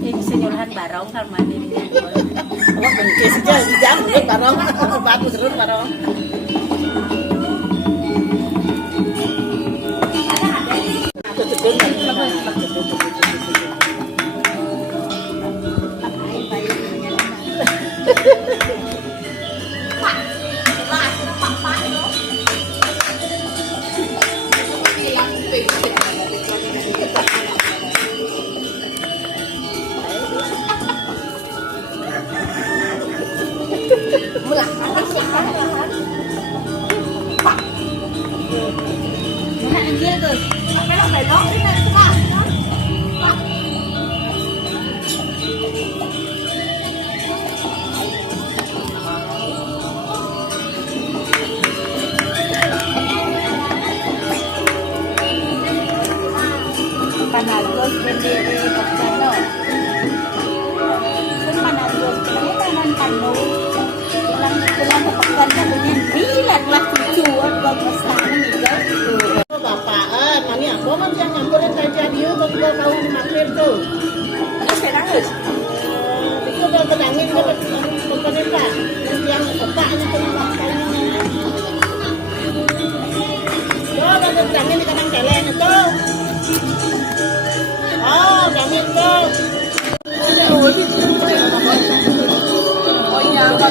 Bisa nyolahan barong sama ini. Awak bengkis aja di jam terus barong, batu terus barong. Aku cekung Mana anjir tuh? Sampai lo belok ini nanti lah. Panagos bendere kapsano. Kung panagos kami tanan kanu. Tulang kapaganda bunyan bilang lah tujuan bapasan ikaw. Bapaan, mami aku mah yang nyamperin saja dia kalau kau maklir tuh. Serangos. Itu udah pedangin dapat bukan pak. Yang bapaknya kena bapaknya. Yo, udah pedangin di kandang celeng itu. Oh, pedangin tuh. Oh iya, apa